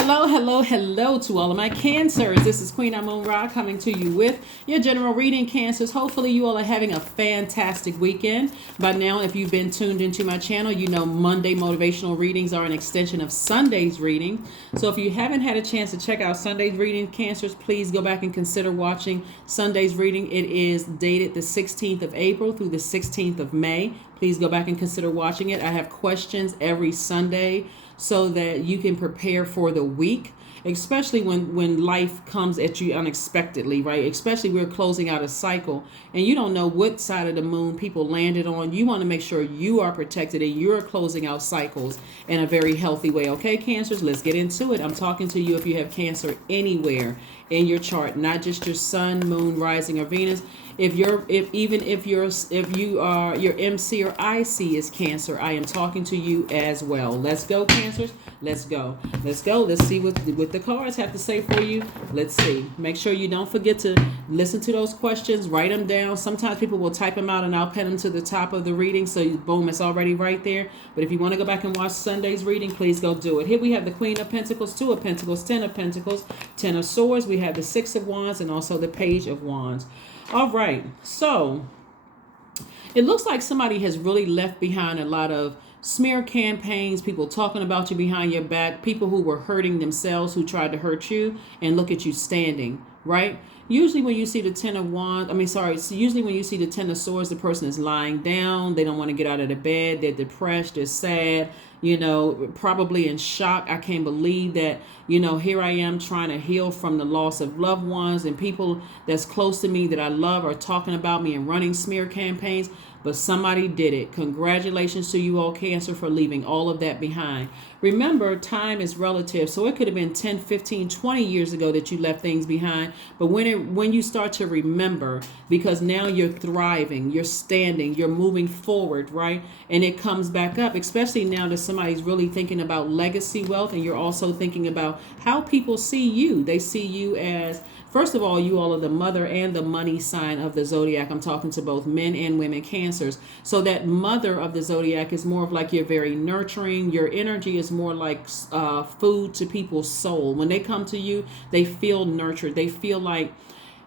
Hello, hello, hello to all of my cancers. This is Queen Amun Ra coming to you with your general reading, cancers. Hopefully you all are having a fantastic weekend. By now, if you've been tuned into my channel, you know Monday motivational readings are an extension of Sunday's reading. So if you haven't had a chance to check out Sunday's reading, cancers, please go back and consider watching Sunday's reading. It is dated the 16th of April through the 16th of May. Please go back and consider watching it. I have questions every Sunday so that you can prepare for the week, especially when life comes at you unexpectedly, right? Especially we're closing out a cycle and you don't know what side of the moon people landed on. You want to make sure you are protected and you're closing out cycles in a very healthy way. Okay, cancers, let's get into it. I'm talking to you if you have cancer anywhere in your chart, not just your sun, moon, rising, or Venus. If your MC or IC is Cancer, I am talking to you as well. Let's go, cancers. Let's go. Let's go. Let's see what the cards have to say for you. Let's see. Make sure you don't forget to listen to those questions. Write them down. Sometimes people will type them out and I'll pin them to the top of the reading. So boom, it's already right there. But if you want to go back and watch Sunday's reading, please go do it. Here we have the Queen of Pentacles, Two of Pentacles, Ten of Pentacles, Ten of Swords. We have the Six of Wands and also the Page of Wands. All right, so it looks like somebody has really left behind a lot of smear campaigns, people talking about you behind your back, people who were hurting themselves, who tried to hurt you, and look at you standing, right? Usually when you see the usually when you see the Ten of Swords, the person is lying down. They don't want to get out of the bed. They're depressed. They're sad, probably in shock. I can't believe that, here I am trying to heal from the loss of loved ones, and people that's close to me that I love are talking about me and running smear campaigns. But somebody did it. Congratulations to you all, Cancer, for leaving all of that behind. Remember, time is relative. So it could have been 10, 15, 20 years ago that you left things behind. But when you start to remember, because now you're thriving, you're standing, you're moving forward, right? And it comes back up, especially now that somebody's really thinking about legacy wealth, and you're also thinking about how people see you. They see you as, first of all, you all are the mother and the money sign of the Zodiac. I'm talking to both men and women cancers. So that mother of the Zodiac is more of like you're very nurturing. Your energy is more like food to people's soul. When they come to you, they feel nurtured. They feel like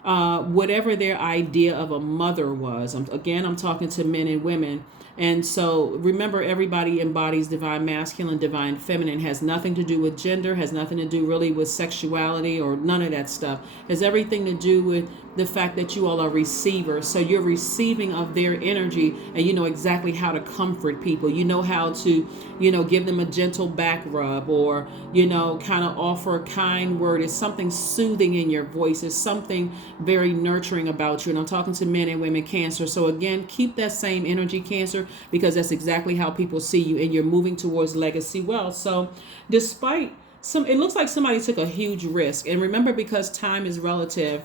whatever their idea of a mother was. I'm talking to men and women. And so remember, everybody embodies divine masculine, divine feminine. Has nothing to do with gender, has nothing to do really with sexuality or none of that stuff. Has everything to do with the fact that you all are receivers. So you're receiving of their energy, and you know exactly how to comfort people. You know how to, give them a gentle back rub, or, kind of offer a kind word. It's something soothing in your voice. It's something very nurturing about you. And I'm talking to men and women Cancer. So again, keep that same energy, Cancer, because that's exactly how people see you, and you're moving towards legacy wealth. So despite it looks like somebody took a huge risk. And remember, because time is relative,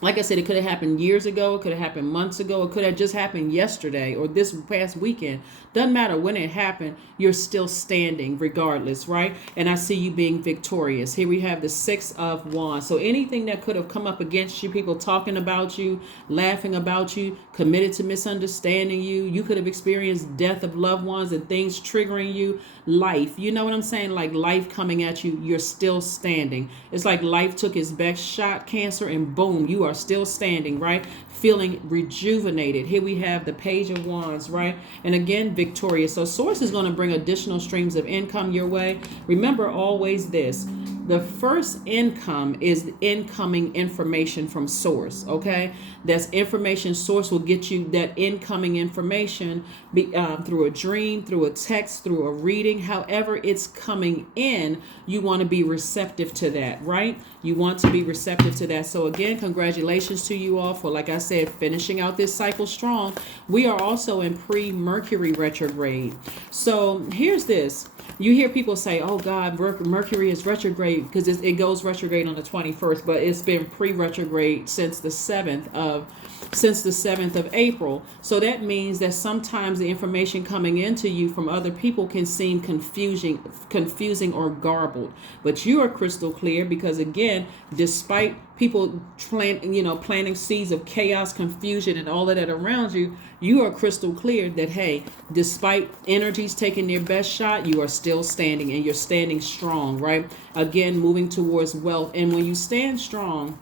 like I said, it could have happened years ago. It could have happened months ago. It could have just happened yesterday or this past weekend. Doesn't matter when it happened. You're still standing regardless, right? And I see you being victorious. Here we have the Six of Wands. So anything that could have come up against you, people talking about you, laughing about you, committed to misunderstanding you. You could have experienced death of loved ones and things triggering you. Life, you know what I'm saying? Like life coming at you, you're still standing. It's like life took its best shot, Cancer, and boom, you are still standing, right? Feeling rejuvenated. Here we have the Page of Wands, right? And again, victorious. So Source is going to bring additional streams of income your way. Remember always this. The first income is incoming information from Source, okay? That's information. Source will get you that incoming information through a dream, through a text, through a reading. However it's coming in, you want to be receptive to that, right? You want to be receptive to that. So again, congratulations to you all for, like I said, finishing out this cycle strong. We are also in pre-Mercury retrograde. So here's this. You hear people say, oh God, Mercury is retrograde, because it goes retrograde on the 21st, but it's been pre-retrograde since the 7th of since the 7th of April. So that means that sometimes the information coming into you from other people can seem confusing or garbled. But you are crystal clear because, again, despite people planting seeds of chaos, confusion, and all of that around you, you are crystal clear that, hey, despite energies taking their best shot, you are still standing, and you're standing strong, right? Again, moving towards wealth. And when you stand strong,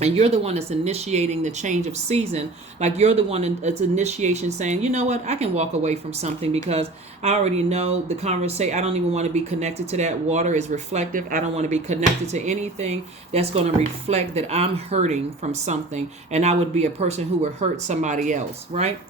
and you're the one that's initiating the change of season, like you're the one that's initiation saying, you know what, I can walk away from something because I already know the conversation. I don't even want to be connected to that. Water is reflective. I don't want to be connected to anything that's going to reflect that I'm hurting from something, and I would be a person who would hurt somebody else, right?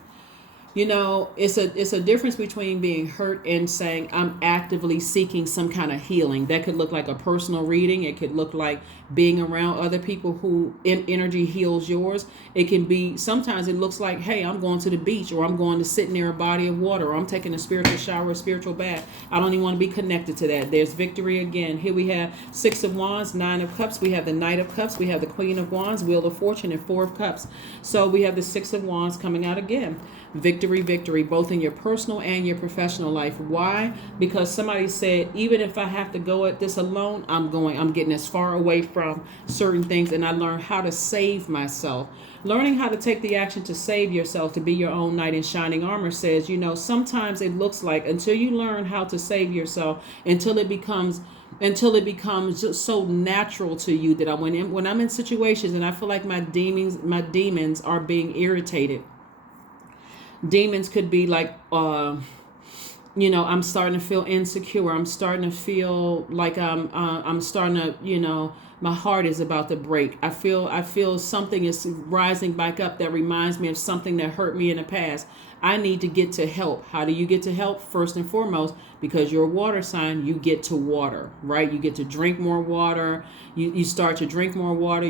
It's a difference between being hurt and saying I'm actively seeking some kind of healing. That could look like a personal reading. It could look like being around other people who energy heals yours. It can be, sometimes it looks like, hey, I'm going to the beach, or I'm going to sit near a body of water, or I'm taking a spiritual shower, a spiritual bath. I don't even want to be connected to that. There's victory again. Here we have 6 of Wands, 9 of Cups. We have the Knight of Cups. We have the Queen of Wands, Wheel of Fortune, and 4 of Cups. So we have the 6 of Wands coming out again. Victory, both in your personal and your professional life. Why? Because somebody said, even if I have to go at this alone, I'm getting as far away from certain things, and I learned how to save myself. Learning how to take the action to save yourself, to be your own knight in shining armor, says, sometimes it looks like, until you learn how to save yourself, until it becomes just so natural to you, that when I'm in situations and I feel like my demons are being irritated. Demons could be like, I'm starting to feel insecure. I'm starting to feel like I'm starting to, my heart is about to break. I feel something is rising back up that reminds me of something that hurt me in the past. I need to get to help. How do you get to help? First and foremost, because you're a water sign, you get to water, right? You get to drink more water. You start to drink more water.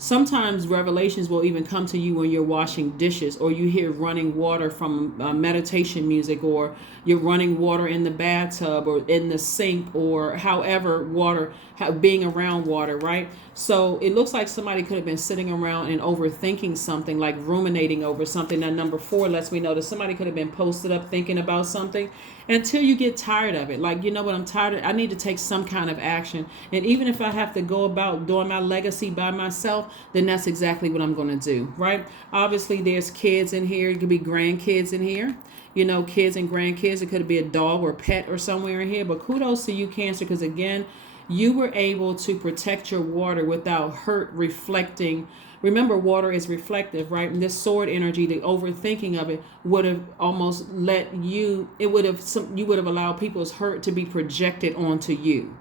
Sometimes revelations will even come to you when you're washing dishes, or you hear running water from meditation music, or you're running water in the bathtub or in the sink, or however being around water, right? So it looks like somebody could have been sitting around and overthinking something, like ruminating over something. Now, number 4 lets me know that somebody could have been posted up thinking about something until you get tired of it. Like, I'm tired of it. I need to take some kind of action. And even if I have to go about doing my legacy by myself, then that's exactly what I'm going to do, right? Obviously, there's kids in here. It could be grandkids in here. Kids and grandkids. It could be a dog or pet or somewhere in here. But kudos to you, Cancer, because again, you were able to protect your water without hurt reflecting. Remember, water is reflective, right? And this sword energy, the overthinking of it, would have almost you would have allowed people's hurt to be projected onto you.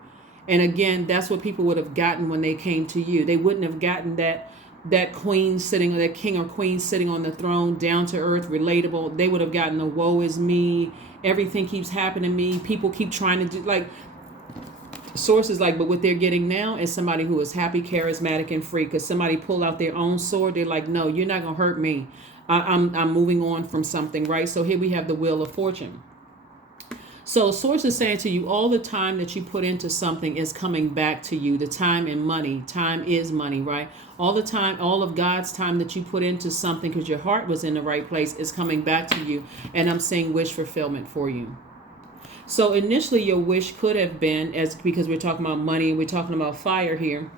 And again, that's what people would have gotten when they came to you. They wouldn't have gotten that queen sitting, or that king or queen sitting on the throne, down to earth, relatable. They would have gotten the woe is me. Everything keeps happening to me. People keep trying to do, like, sources like, but what they're getting now is somebody who is happy, charismatic, and free, because somebody pulled out their own sword. They're like, no, you're not going to hurt me. I'm moving on from something, right? So here we have the Wheel of Fortune. So source is saying to you, all the time that you put into something is coming back to you. The time and money. Time is money, right? All the time, all of God's time that you put into something because your heart was in the right place is coming back to you. And I'm seeing wish fulfillment for you. So initially your wish could have been, because we're talking about money and we're talking about fire here.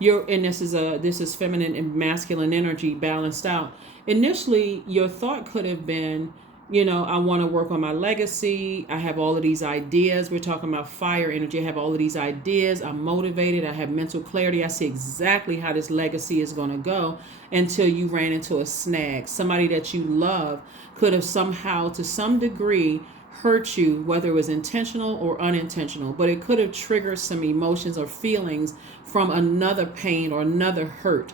This is feminine and masculine energy balanced out. Initially, your thought could have been, I want to work on my legacy. I have all of these ideas. We're talking about fire energy. I have all of these ideas. I'm motivated. I have mental clarity. I see exactly how this legacy is going to go, until you ran into a snag. Somebody that you love could have somehow, to some degree, hurt you, whether it was intentional or unintentional, but it could have triggered some emotions or feelings from another pain or another hurt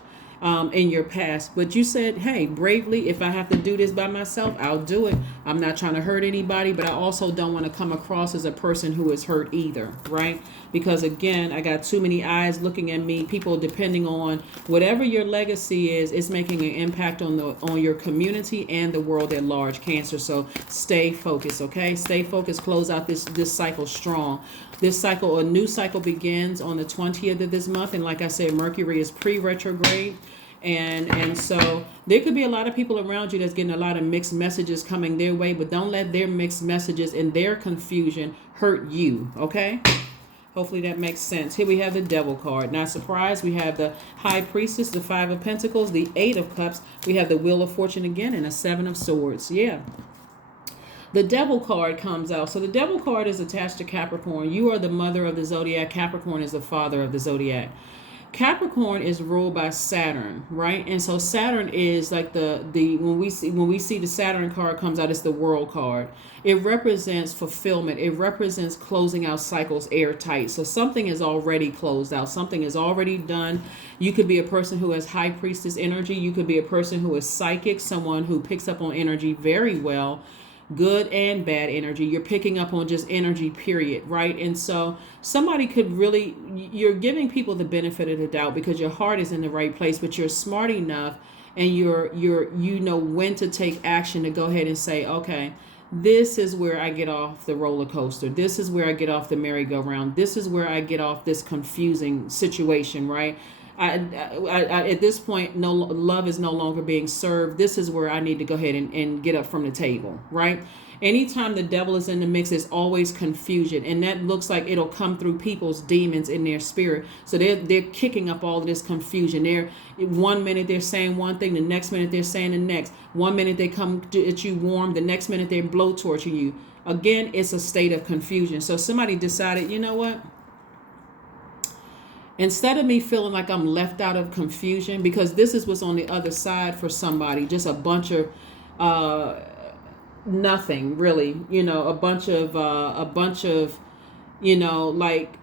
in your past. But you said, hey, bravely, if I have to do this by myself, I'll do it. I'm not trying to hurt anybody, but I also don't want to come across as a person who is hurt either, right? Because again, I got too many eyes looking at me. People depending on whatever your legacy is, it's making an impact on your community and the world at large, Cancer. So stay focused, okay? Stay focused. Close out this cycle strong. This cycle, a new cycle begins on the 20th of this month. And like I said, Mercury is pre-retrograde. And so there could be a lot of people around you that's getting a lot of mixed messages coming their way, but don't let their mixed messages and their confusion hurt you, okay? Hopefully that makes sense. Here we have the Devil card. Not surprised, we have the High Priestess, the Five of Pentacles, the Eight of Cups. We have the Wheel of Fortune again, and a Seven of Swords. Yeah. The Devil card comes out. So the Devil card is attached to Capricorn. You are the mother of the Zodiac. Capricorn is the father of the Zodiac. Capricorn is ruled by Saturn, right? And so Saturn is like the when we see the Saturn card comes out, it's the World card. It represents fulfillment. It represents closing out cycles airtight. So something is already closed out. Something is already done. You could be a person who has High Priestess energy. You could be a person who is psychic, someone who picks up on energy very well. Good and bad energy. You're picking up on just energy, period, right? And so somebody could really, you're giving people the benefit of the doubt because your heart is in the right place, but you're smart enough and you know when to take action to go ahead and say, okay, this is where I get off the roller coaster. This is where I get off the merry-go-round. This is where I get off this confusing situation, right? I at this point, no love is no longer being served. This is where I need to go ahead and get up from the table, right? Anytime the devil is in the mix, there's always confusion, and that looks like it'll come through people's demons in their spirit. So they're kicking up all of this confusion. They're 1 minute they're saying one thing, the next minute they're saying the next. 1 minute they come at you warm, the next minute they blow torture you. Again, it's a state of confusion. So somebody decided, you know what? Instead of me feeling like I'm left out of confusion, because this is what's on the other side for somebody, just a bunch of nothing really, a bunch of like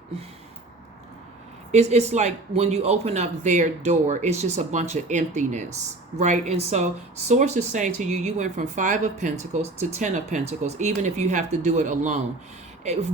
it's like when you open up their door, it's just a bunch of emptiness, right? And so Source is saying to you, you went from 5 of Pentacles to 10 of Pentacles, even if you have to do it alone.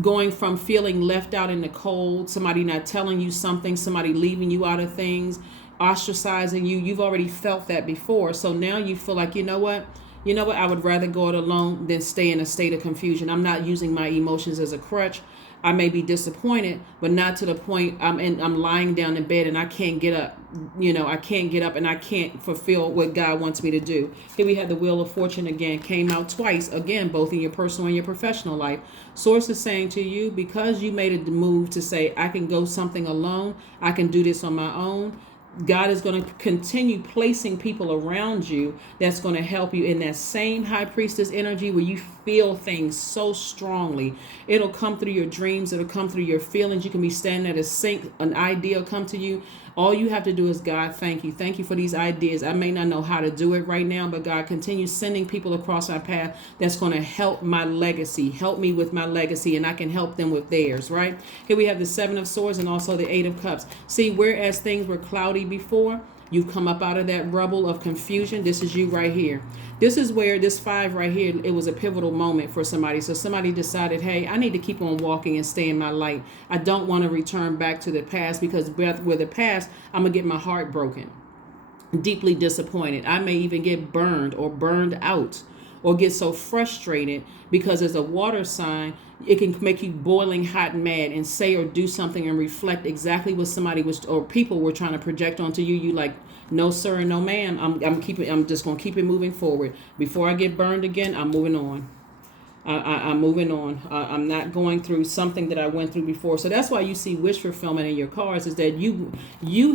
Going from feeling left out in the cold, somebody not telling you something, somebody leaving you out of things, ostracizing you. You've already felt that before. So now you feel like, you know what, I would rather go it alone than stay in a state of confusion. I'm not using my emotions as a crutch. I may be disappointed, but not to the point I'm lying down in bed and I can't get up. I can't get up and I can't fulfill what God wants me to do. Here we have the Wheel of Fortune again, came out twice, again, both in your personal and your professional life. Source is saying to you, because you made a move to say, I can go something alone, I can do this on my own, God is going to continue placing people around you that's going to help you in that same High Priestess energy where you feel things so strongly. It'll come through your dreams. It'll come through your feelings. You can be standing at a sink. An idea will come to you. All you have to do is, God, thank you. Thank you for these ideas. I may not know how to do it right now, but God, continue sending people across my path that's going to help my legacy, help me with my legacy, and I can help them with theirs, right? Here we have the 7 of Swords and also the 8 of Cups. See, whereas things were cloudy before, you've come up out of that rubble of confusion. This is you right here. This is where this 5 right here, it was a pivotal moment for somebody. So somebody decided, hey, I need to keep on walking and stay in my light. I don't want to return back to the past, because with the past, I'm going to get my heart broken, deeply disappointed. I may even get burned or burned out or get so frustrated because as a water sign, it can make you boiling hot and mad and say or do something and reflect exactly what somebody was or people were trying to project onto you. You like, no sir and no ma'am. I'm just gonna keep it moving forward. Before I get burned again, I'm moving on. I'm moving on. I'm not going through something that I went through before. So that's why you see wish fulfillment in your cards, is that you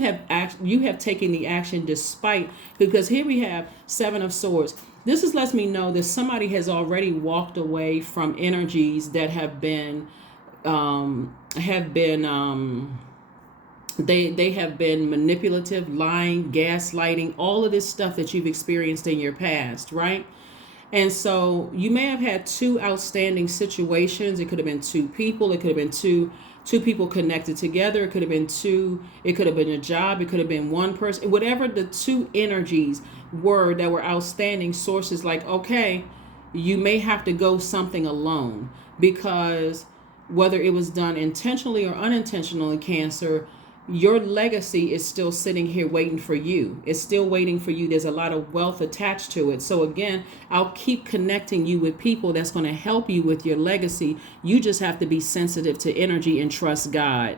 have taken the action despite, because here we have 7 of Swords. This lets me know that somebody has already walked away from energies that have been they have been manipulative, lying, gaslighting, all of this stuff that you've experienced in your past, right? And so you may have had 2 outstanding situations. It could have been 2 people. It could have been two people connected together. It could have been 2. It could have been a job. It could have been 1 person. Whatever the 2 energies were that were outstanding, Sources like, okay, you may have to go something alone, because whether it was done intentionally or unintentionally, Cancer, your legacy is still sitting here waiting for you. It's still waiting for you. There's a lot of wealth attached to it. So again, I'll keep connecting you with people that's going to help you with your legacy. You just have to be sensitive to energy and trust God.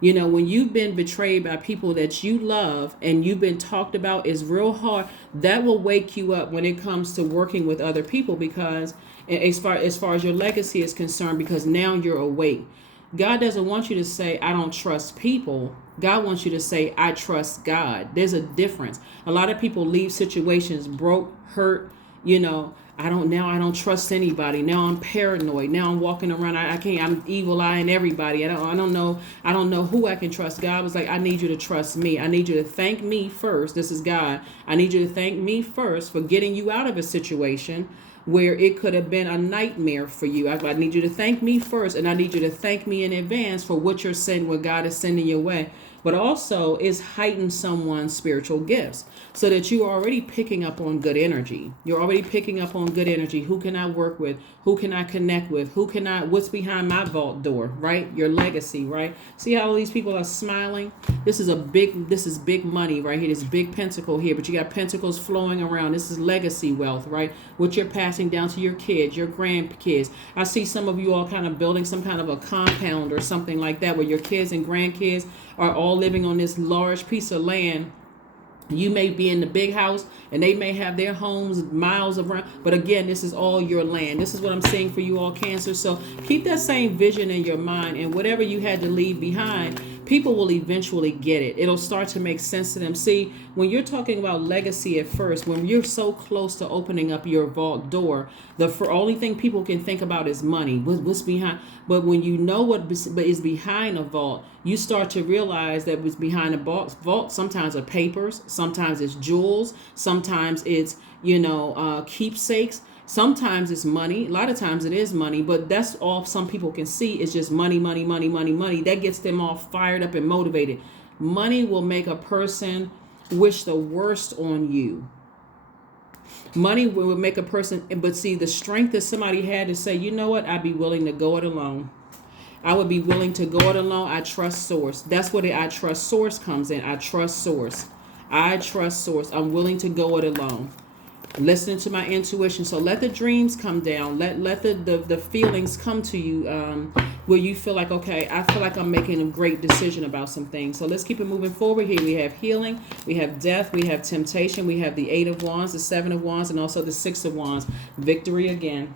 You know, when you've been betrayed by people that you love and you've been talked about, is real hard. That will wake you up when it comes to working with other people, because as far as your legacy is concerned, because now you're awake. God doesn't want you to say, I don't trust people. God wants you to say, I trust God. There's a difference. A lot of people leave situations broke, hurt, you know. I don't trust anybody. Now I'm paranoid. Now I'm walking around. I can't, I'm evil eyeing everybody. I don't know who I can trust. God was like, I need you to trust me. I need you to thank me first. This is God. I need you to thank me first for getting you out of a situation where it could have been a nightmare for you. I need you to thank me first, and I need you to thank me in advance for what you're sending, what God is sending your way. But also is heighten someone's spiritual gifts so that you're already picking up on good energy. You're already picking up on good energy. Who can I work with? Who can I connect with? What's behind my vault door, right? Your legacy, right? See how all these people are smiling? This is big money right here. This big pentacle here, but you got pentacles flowing around. This is legacy wealth, right? What you're passing down to your kids, your grandkids. I see some of you all kind of building some kind of a compound or something like that, where your kids and grandkids are all living on this large piece of land. You may be in the big house and they may have their homes miles around. But again, this is all your land. This is what I'm saying for you all, Cancer. So keep that same vision in your mind, and whatever you had to leave behind, people will eventually get it. It'll start to make sense to them. See, when you're talking about legacy at first, when you're so close to opening up your vault door, the only thing people can think about is money. What's behind? But when you know what is behind a vault, you start to realize that what's behind a vault sometimes are papers, sometimes it's jewels, sometimes it's, keepsakes. Sometimes it's money. A lot of times it is money, but that's all some people can see is just money, money, money, money, money. That gets them all fired up and motivated. Money will make a person wish the worst on you. Money will make a person, but see, the strength that somebody had to say, you know what, I'd be willing to go it alone. I would be willing to go it alone. I trust source. That's where the I trust source comes in. I trust source. I trust source. I'm willing to go it alone. Listening to my intuition. So let the dreams come down. Let the feelings come to you, where you feel like, okay, I feel like I'm making a great decision about some things. So let's keep it moving forward here. We have healing, we have death, we have temptation, we have the 8 of Wands, the 7 of Wands, and also the 6 of Wands. Victory again.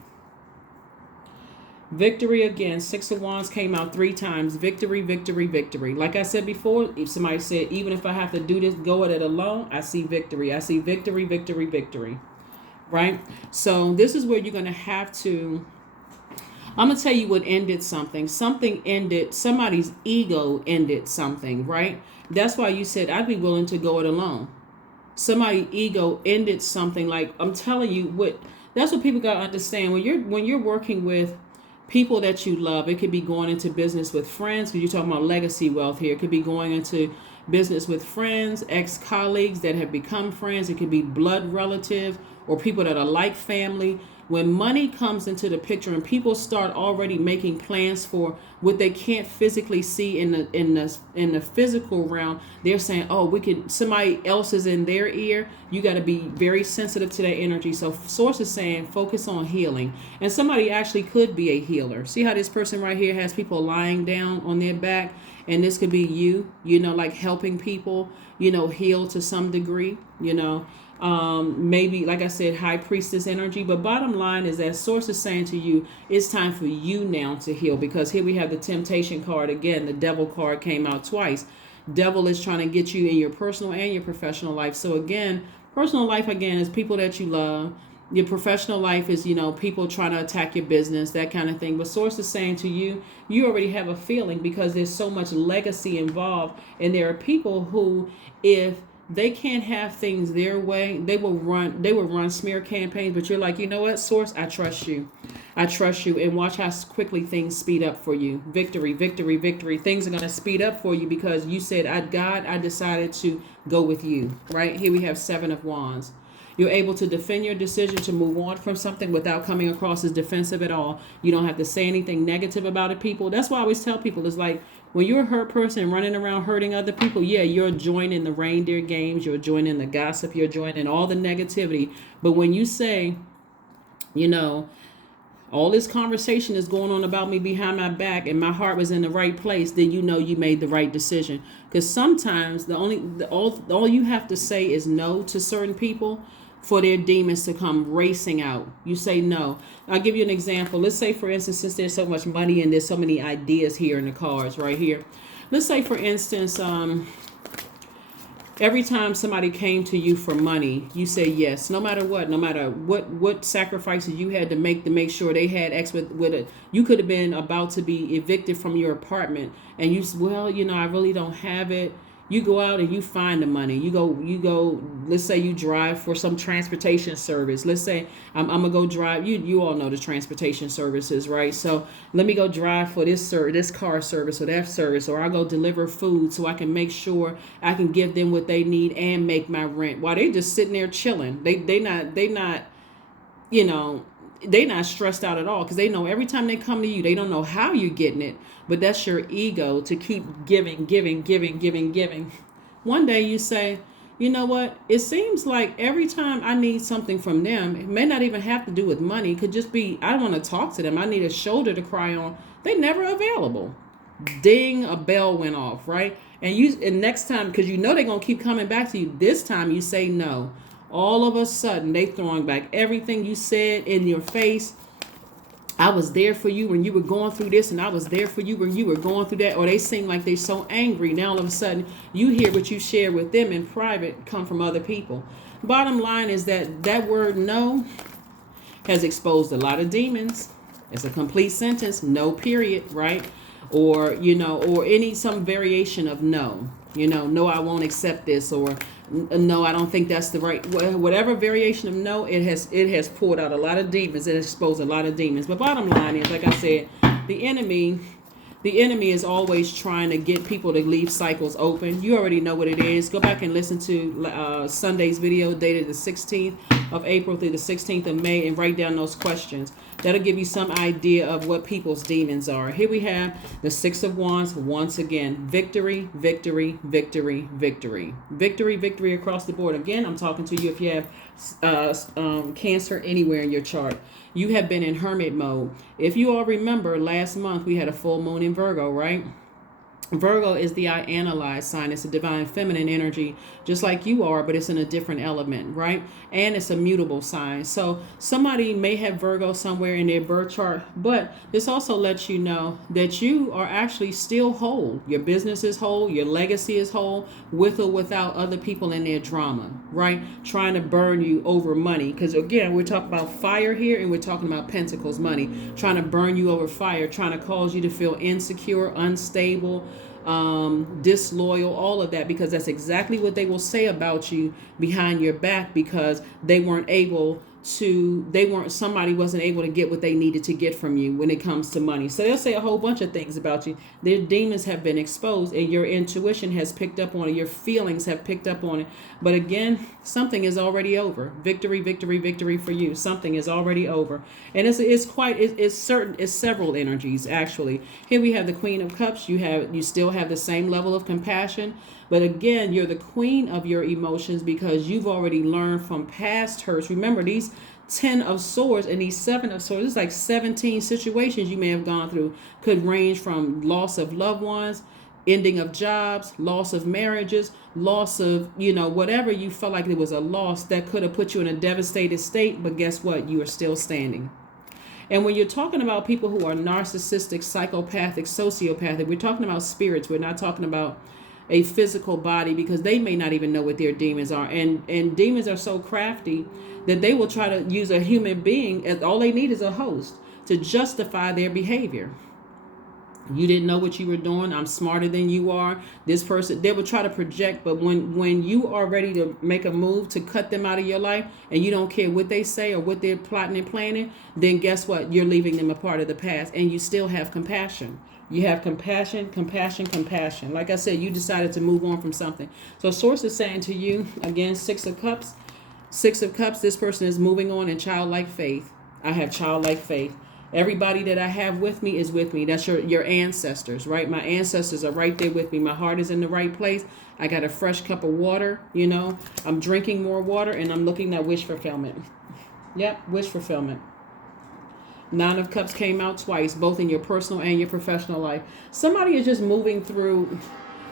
Victory again. 6 of Wands came out 3 times. Victory, victory, victory. Like I said before, if somebody said, even if I have to do this, go at it alone, I see victory. I see victory, victory, victory. Right? So this is where you're going to have to, I'm going to tell you what ended something. Something ended, somebody's ego ended something, right? That's why you said, I'd be willing to go it alone. Somebody's ego ended something. Like, I'm telling you, that's what people got to understand. When you're working with people that you love, it could be going into business with friends, because you're talking about legacy wealth here. It could be going into business with friends, ex-colleagues that have become friends. It could be blood relatives or people that are like family. When money comes into the picture and people start already making plans for what they can't physically see in the physical realm, they're saying, oh, somebody else is in their ear. You got to be very sensitive to their energy. So source is saying focus on healing. And somebody actually could be a healer. See how this person right here has people lying down on their back? And this could be you, like helping people, heal to some degree, maybe, like I said, high priestess energy. But bottom line is that source is saying to you, it's time for you now to heal, because here we have the temptation card again. The devil card came out twice. Devil is trying to get you in your personal and your professional life. So again, personal life again is people that you love. Your professional life is, people trying to attack your business, that kind of thing. But source is saying to you, you already have a feeling, because there's so much legacy involved. And there are people who, if they can't have things their way, they will run smear campaigns. But you're like, you know what, source, I trust you. I trust you. And watch how quickly things speed up for you. Victory, victory, victory. Things are going to speed up for you because you said, I decided to go with you. Right? Here we have 7 of Wands. You're able to defend your decision to move on from something without coming across as defensive at all. You don't have to say anything negative about it, people. That's why I always tell people, it's like, when you're a hurt person running around hurting other people, yeah, you're joining the reindeer games, you're joining the gossip, you're joining all the negativity. But when you say, all this conversation is going on about me behind my back and my heart was in the right place, then you know you made the right decision. Because sometimes all you have to say is no to certain people for their demons to come racing out. You say no. I'll give you an example. Let's say, for instance, since there's so much money and there's so many ideas here in the cards right here. Let's say, for instance, every time somebody came to you for money, you say yes, no matter what sacrifices you had to make sure they had X with it. You could have been about to be evicted from your apartment, and you, well, I really don't have it. You go out and you find the money. You go. Let's say you drive for some transportation service. Let's say I'm gonna go drive. You all know the transportation services, right? So let me go drive for this car service or that service, or I'll go deliver food so I can make sure I can give them what they need and make my rent while they just sitting there chilling. They not they not stressed out at all, because they know every time they come to you, they don't know how you're getting it, but that's your ego to keep giving. One day you say, you know what, it seems like every time I need something from them, it may not even have to do with money, it could just be I want to talk to them, I need a shoulder to cry on, they never available. Ding, a bell went off, right? And next time, because they're gonna keep coming back to you, this time you say no. All of a sudden, they throwing back everything you said in your face. I was there for you when you were going through this, and I was there for you when you were going through that. Or they seem like they're so angry. Now all of a sudden, you hear what you share with them in private come from other people. Bottom line is that word no has exposed a lot of demons. It's a complete sentence, no period, right? Or, or some variation of no. No, I won't accept this, or no, I don't think that's the right, whatever variation of no, it has pulled out a lot of demons. It has exposed a lot of demons. But bottom line is, like I said, the enemy is always trying to get people to leave cycles open. You already know what it is. Go back and listen to Sunday's video dated the 16th of April through the 16th of May and write down those questions. That'll give you some idea of what people's demons are. Here we have the Six of Wands. Once again, victory, victory, victory, victory. Victory, victory across the board. Again, I'm talking to you if you have Cancer anywhere in your chart. You have been in hermit mode. If you all remember, last month we had a full moon in Virgo, right? Virgo is the I analyze sign. It's a divine feminine energy, just like you are, but it's in a different element, right? And it's a mutable sign. So somebody may have Virgo somewhere in their birth chart, but this also lets you know that you are actually still whole. Your business is whole. Your legacy is whole, with or without other people in their drama, right? Trying to burn you over money. Because again, we're talking about fire here, and we're talking about pentacles, money. Trying to burn you over fire, trying to cause you to feel insecure, unstable, disloyal, all of that, because that's exactly what they will say about you behind your back, because somebody wasn't able to get what they needed to get from you when it comes to money. So they'll say a whole bunch of things about you. Their demons have been exposed, and your intuition has picked up on it. Your feelings have picked up on it. But again, something is already over. Victory, victory, victory for you. Something is already over. And it's several energies, actually. Here we have the Queen of Cups. You still have the same level of compassion. But again, you're the queen of your emotions, because you've already learned from past hurts. Remember, these 10 of Swords and these 7 of Swords, it's like 17 situations you may have gone through. Could range from loss of loved ones, ending of jobs, loss of marriages, loss of, whatever you felt like it was a loss that could have put you in a devastated state. But guess what? You are still standing. And when you're talking about people who are narcissistic, psychopathic, sociopathic, we're talking about spirits. We're not talking about a physical body, because they may not even know what their demons are. And demons are so crafty that they will try to use a human being, as all they need is a host, to justify their behavior. You didn't know what you were doing. I'm smarter than you are. This person, they will try to project. But when you are ready to make a move to cut them out of your life, and you don't care what they say or what they're plotting and planning, then guess what? You're leaving them a part of the past, and you still have compassion. You have compassion, compassion, compassion. Like I said, you decided to move on from something. So Source is saying to you, again, Six of Cups. Six of Cups, this person is moving on in childlike faith. I have childlike faith. Everybody that I have with me is with me. That's your ancestors, right? My ancestors are right there with me. My heart is in the right place. I got a fresh cup of water, I'm drinking more water, and I'm looking at wish fulfillment. Yep, wish fulfillment. Nine of Cups came out twice, both in your personal and your professional life. Somebody is just moving through.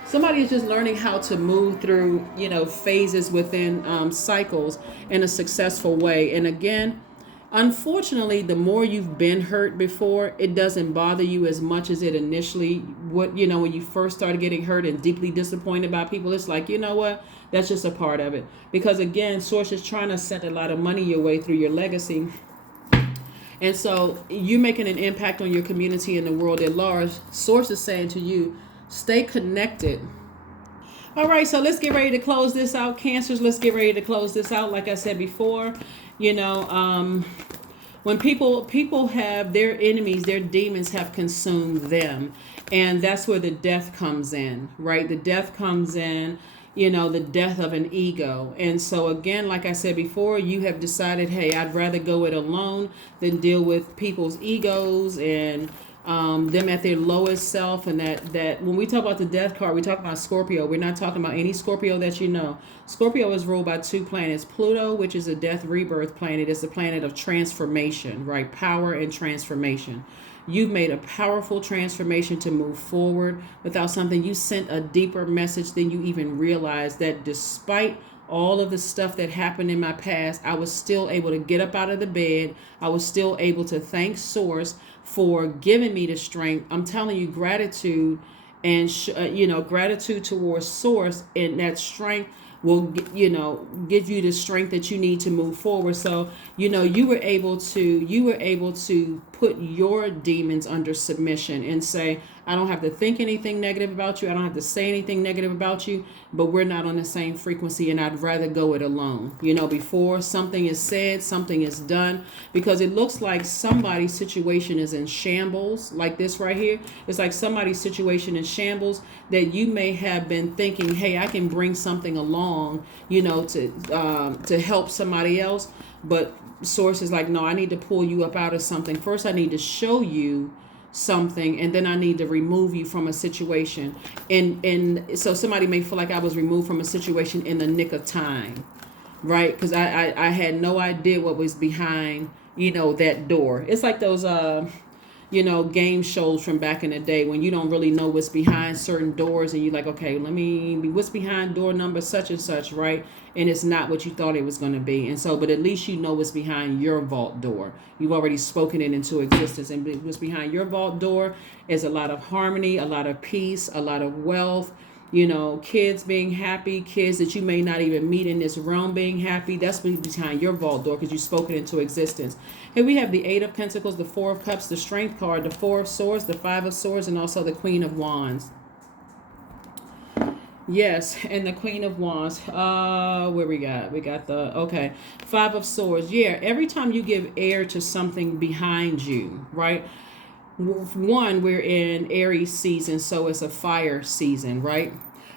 Somebody is just learning how to move through, phases within cycles in a successful way. And again, unfortunately, the more you've been hurt before, it doesn't bother you as much as it initially would. When you first started getting hurt and deeply disappointed by people, it's like, you know what? That's just a part of it. Because again, Source is trying to send a lot of money your way through your legacy. And so you making an impact on your community and the world at large. Source is saying to you, stay connected. All right, so let's get ready to close this out, Cancers. Let's get ready to close this out. Like I said before, when people have their enemies, their demons have consumed them, and that's where the death comes in, right? The death comes in. The death of an ego. And so again, like I said before, you have decided, hey, I'd rather go it alone than deal with people's egos and them at their lowest self. And that when we talk about the death card, we talk about Scorpio. We're not talking about any Scorpio that you know. Scorpio is ruled by two planets. Pluto, which is a death rebirth planet, is the planet of transformation, right? Power and transformation. You've made a powerful transformation to move forward without something. You sent a deeper message than you even realized, that despite all of the stuff that happened in my past, I was still able to get up out of the bed. I was still able to thank Source for giving me the strength. I'm telling you, gratitude and, gratitude towards Source, and that strength will give you the strength that you need to move forward. So you were able to put your demons under submission and say, I don't have to think anything negative about you, I don't have to say anything negative about you, but we're not on the same frequency, and I'd rather go it alone. Before something is said, something is done, because it looks like somebody's situation is in shambles, like this right here. It's like somebody's situation in shambles that you may have been thinking, hey, I can bring something along, to help somebody else. But Source is like, no, I need to pull you up out of something. First, I need to show you something, and then I need to remove you from a situation. And so somebody may feel like I was removed from a situation in the nick of time, right? Because I had no idea what was behind, that door. It's like those game shows from back in the day when you don't really know what's behind certain doors, and you're like, okay, what's behind door number such and such, right? And it's not what you thought it was going to be. And so, but at least you know what's behind your vault door. You've already spoken it into existence, and what's behind your vault door is a lot of harmony, a lot of peace, a lot of wealth, kids being happy, kids that you may not even meet in this realm being happy. That's behind your vault door, because you spoke it into existence. Here we have the Eight of Pentacles, the Four of Cups, the Strength card, the Four of Swords, the Five of Swords, and also the Queen of Wands. Yes, and the Queen of Wands. Where we got the Five of Swords. Yeah, every time you give air to something behind you, right? One, we're in Aries season, so it's a fire season, right?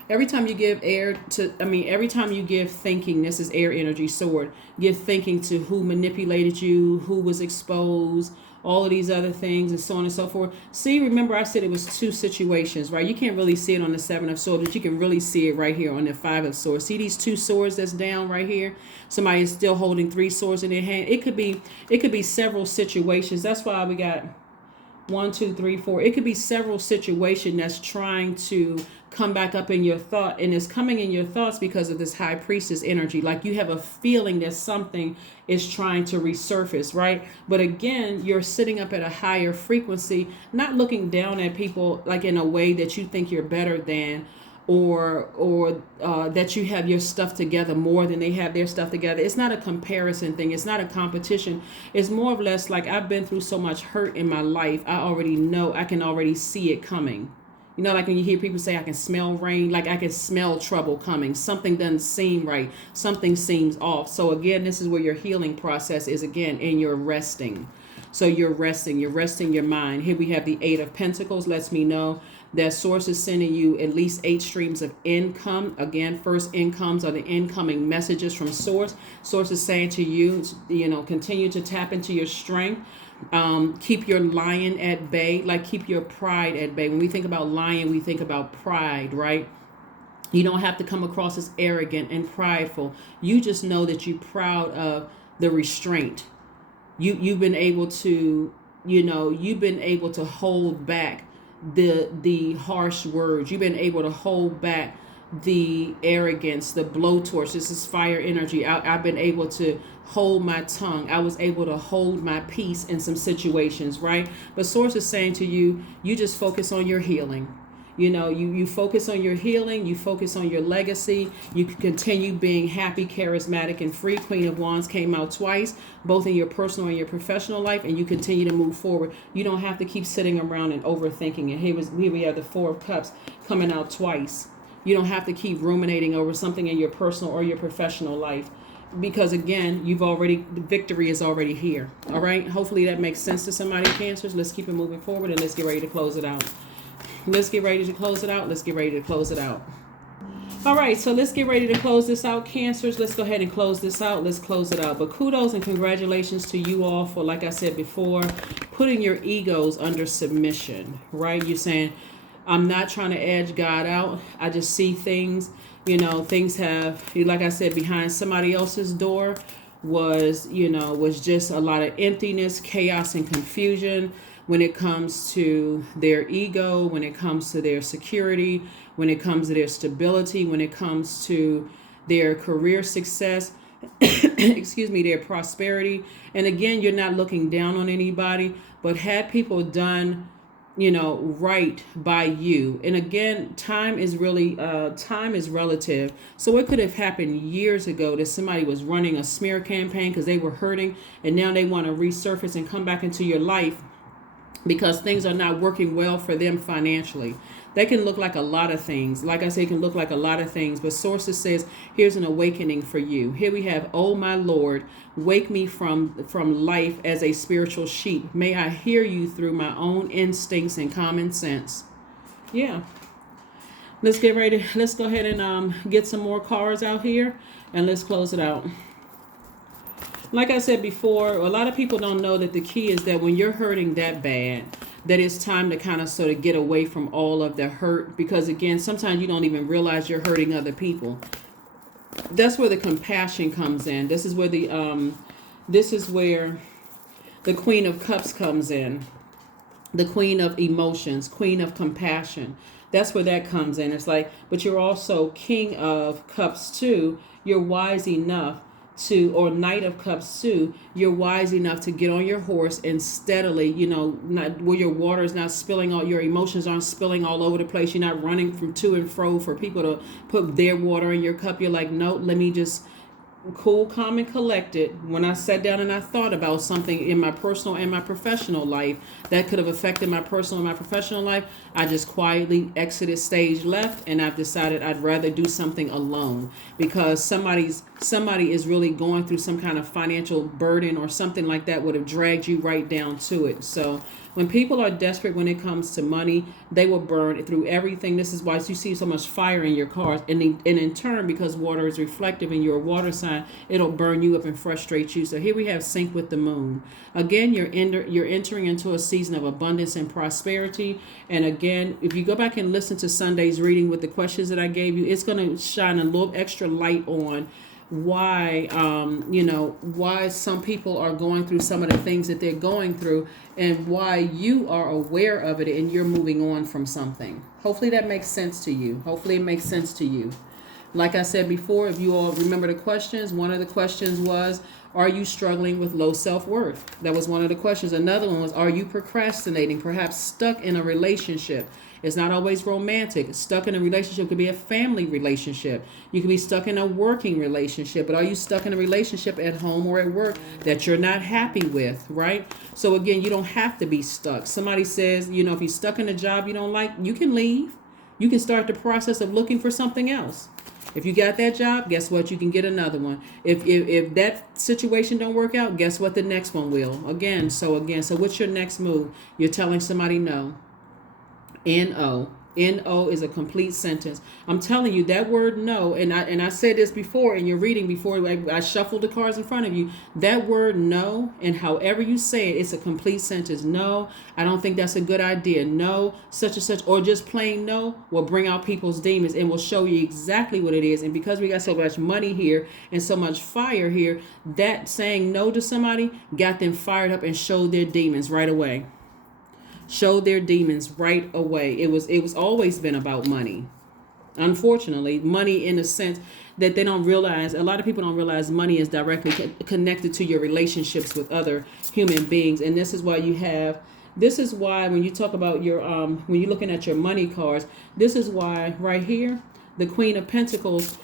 Every time you give every time you give thinking, this is air energy sword, give thinking to who manipulated you, who was exposed, all of these other things, and so on and so forth. See, remember I said it was two situations, right? You can't really see it on the Seven of Swords, but you can really see it right here on the Five of Swords. See these two swords that's down right here? Somebody is still holding three swords in their hand. It could be several situations. That's why we got 1, 2, 3, 4. It could be several situations that's trying to come back up in your thought, and it's coming in your thoughts because of this High Priestess energy. Like you have a feeling that something is trying to resurface, right? But again, you're sitting up at a higher frequency, not looking down at people like in a way that you think you're better than, or that you have your stuff together more than they have their stuff together. It's not a comparison thing. It's not a competition. It's more or less like, I've been through so much hurt in my life. I already know, I can already see it coming. Like when you hear people say, I can smell rain, like I can smell trouble coming. Something doesn't seem right. Something seems off. So again, this is where your healing process is, again, and you're resting. So you're resting your mind. Here we have the Eight of Pentacles. Lets me know that Source is sending you at least 8 streams of income. Again, first incomes are the incoming messages from Source. Source is saying to you, continue to tap into your strength. Keep your lion at bay, like keep your pride at bay. When we think about lion, we think about pride, right? You don't have to come across as arrogant and prideful. You just know that you're proud of the restraint. You've been able to you've been able to hold back the harsh words. You've been able to hold back the arrogance, the blowtorch. This is fire energy. I've been able to hold my tongue. I was able to hold my peace in some situations, right? But source is saying to you, you just focus on your healing. You focus on your healing, you focus on your legacy, you can continue being happy, charismatic, and free. Queen of Wands came out twice, both in your personal and your professional life, and you continue to move forward. You don't have to keep sitting around and overthinking it. Here we have the Four of Cups coming out twice. You don't have to keep ruminating over something in your personal or your professional life, because again, the victory is already here. All right. Hopefully that makes sense to somebody, Cancers. Let's keep it moving forward, and let's get ready to close it out. Let's get ready to close it out. Let's get ready to close it out. All right, so let's get ready to close this out, Cancers. Let's go ahead and close this out. Let's close it out. But kudos and congratulations to you all for, like I said before, putting your egos under submission, right? You're saying, I'm not trying to edge God out. I just see things, things have, like I said, behind somebody else's door was just a lot of emptiness, chaos, and confusion. When it comes to their ego, when it comes to their security, when it comes to their stability, when it comes to their career success, their prosperity. And again, you're not looking down on anybody, but had people done, right by you. And again, time is relative. So it could have happened years ago that somebody was running a smear campaign because they were hurting, and now they want to resurface and come back into your life because things are not working well for them financially. That can look like a lot of things. Like I say, it can look like a lot of things. But Sources says, here's an awakening for you. Here we have, oh my Lord, wake me from life as a spiritual sheep. May I hear you through my own instincts and common sense. Yeah. Let's get ready. Let's go ahead and get some more cards out here, and let's close it out. Like I said before, a lot of people don't know that the key is that when you're hurting that bad, that it's time to kind of sort of get away from all of the hurt, because again, sometimes you don't even realize you're hurting other people. That's where the compassion comes in. This is where the Queen of Cups comes in. The Queen of Emotions, Queen of Compassion. That's where that comes in. It's like, but you're also King of Cups too. You're wise enough or Knight of Cups too, you're wise enough to get on your horse and steadily, not where your water is not spilling all, your emotions aren't spilling all over the place. You're not running from to and fro for people to put their water in your cup. You're like, no, let me just cool, calm, and collected. When I sat down and I thought about something in my personal and my professional life that could have affected my personal and my professional life, I just quietly exited stage left, and I've decided I'd rather do something alone, because somebody is really going through some kind of financial burden or something like that would have dragged you right down to it. So when people are desperate when it comes to money, they will burn through everything. This is why you see so much fire in your cars. And in turn, because water is reflective in your water sign, it'll burn you up and frustrate you. So here we have sync with the moon. Again, you're entering into a season of abundance and prosperity. And again, if you go back and listen to Sunday's reading with the questions that I gave you, it's going to shine a little extra light on why some people are going through some of the things that they're going through, and why you are aware of it and you're moving on from something. Hopefully that makes sense to you. Hopefully it makes sense to you. Like I said before, if you all remember the questions, one of the questions was, are you struggling with low self-worth? That was one of the questions. Another one was, are you procrastinating, perhaps stuck in a relationship? It's not always romantic. Stuck in a relationship could be a family relationship. You could be stuck in a working relationship, but are you stuck in a relationship at home or at work that you're not happy with, right? So again, you don't have to be stuck. Somebody says, if you're stuck in a job you don't like, you can leave. You can start the process of looking for something else. If you got that job, guess what? You can get another one. If that situation don't work out, guess what? The next one will. So what's your next move? You're telling somebody no. N-O. No is a complete sentence. I'm telling you that word no, and I said this before in your reading before I shuffled the cards in front of you. That word no, and however you say it, it's a complete sentence. No, I don't think that's a good idea. No, such and such, or just plain no will bring out people's demons and will show you exactly what it is. And because we got so much money here and so much fire here, that saying no to somebody got them fired up and showed their demons right away. Showed their demons right away. It was always been about money. Unfortunately, money in a sense that they don't realize, a lot of people don't realize money is directly connected to your relationships with other human beings. And this is why when you talk about your when you're looking at your money cards, this is why right here, the Queen of Pentacles,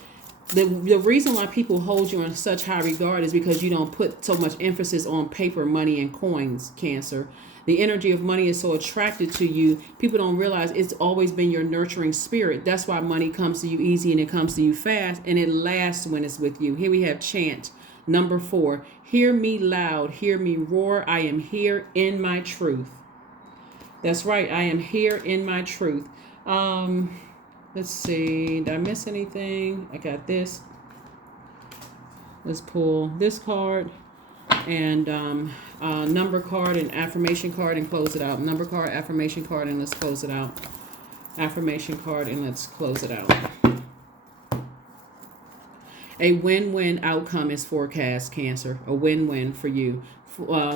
the reason why people hold you in such high regard is because you don't put so much emphasis on paper, money, and coins, Cancer. The energy of money is so attracted to you. People don't realize it's always been your nurturing spirit. That's why money comes to you easy and it comes to you fast, and it lasts when it's with you. Here we have chant number 4. Hear me loud, hear me roar. I am here in my truth. That's right. I am here in my truth. Let's see. Did I miss anything? I got this. Let's pull this card and number card and affirmation card and close it out. Number card, affirmation card, and let's close it out. Affirmation card and let's close it out. A win-win outcome is forecast, Cancer. A win-win for you.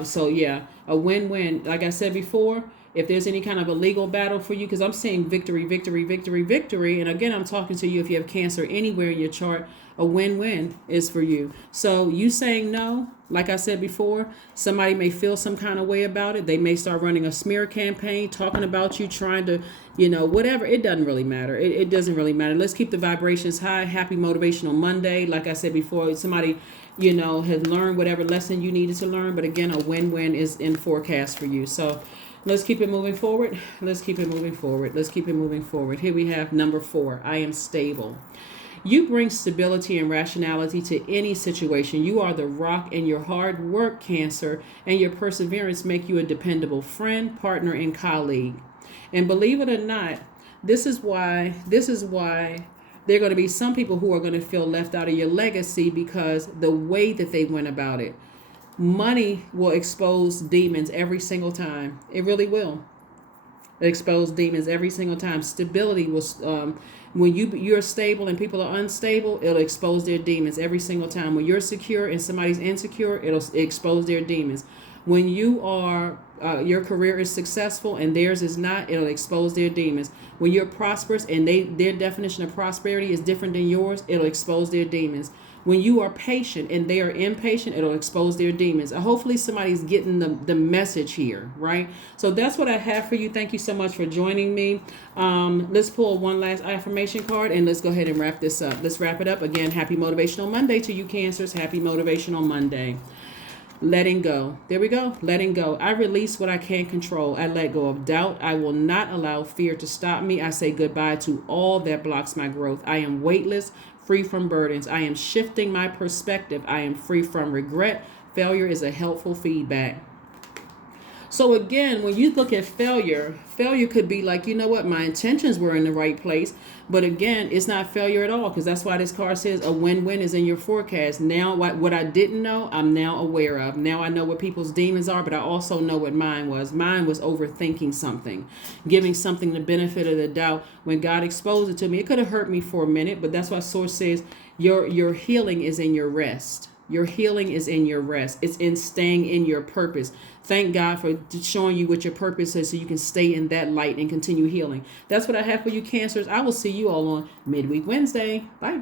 So yeah, a win-win. Like I said before, if there's any kind of a legal battle for you, because I'm saying victory, victory, victory, victory. And again, I'm talking to you if you have Cancer anywhere in your chart, a win-win is for you. So you saying no, like I said before, somebody may feel some kind of way about it. They may start running a smear campaign, talking about you, trying to, whatever. It doesn't really matter. It doesn't really matter. Let's keep the vibrations high. Happy Motivational Monday. Like I said before, somebody, has learned whatever lesson you needed to learn. But again, a win-win is in forecast for you. So let's keep it moving forward. Let's keep it moving forward. Let's keep it moving forward. Here we have number 4. I am stable. You bring stability and rationality to any situation. You are the rock, and your hard work, Cancer, and your perseverance make you a dependable friend, partner, and colleague. And believe it or not, this is why there are going to be some people who are going to feel left out of your legacy because the way that they went about it. Money will expose demons every single time. It really will. Expose demons every single time. Stability will, when you're stable and people are unstable, it'll expose their demons every single time. When you're secure and somebody's insecure, it'll expose their demons. When you are, your career is successful and theirs is not, it'll expose their demons. When you're prosperous and their definition of prosperity is different than yours, it'll expose their demons. When you are patient and they are impatient, it'll expose their demons. Hopefully somebody's getting the message here, right? So that's what I have for you. Thank you so much for joining me. Let's pull one last affirmation card and let's go ahead and wrap this up. Let's wrap it up. Again, happy Motivational Monday to you, Cancers. Happy Motivational Monday. Letting go. There we go. Letting go. I release what I can't control. I let go of doubt. I will not allow fear to stop me. I say goodbye to all that blocks my growth. I am weightless, free from burdens. I am shifting my perspective. I am free from regret. Failure is a helpful feedback. So again, when you look at failure could be like, you know what, my intentions were in the right place. But again, it's not failure at all, because that's why this card says a win-win is in your forecast. Now, what I didn't know, I'm now aware of. Now I know what people's demons are, but I also know what mine was. Mine was overthinking something, giving something the benefit of the doubt. When God exposed it to me, it could have hurt me for a minute, but that's why Source says your healing is in your rest. Your healing is in your rest. It's in staying in your purpose. Thank God for showing you what your purpose is so you can stay in that light and continue healing. That's what I have for you, Cancers. I will see you all on Midweek Wednesday. Bye.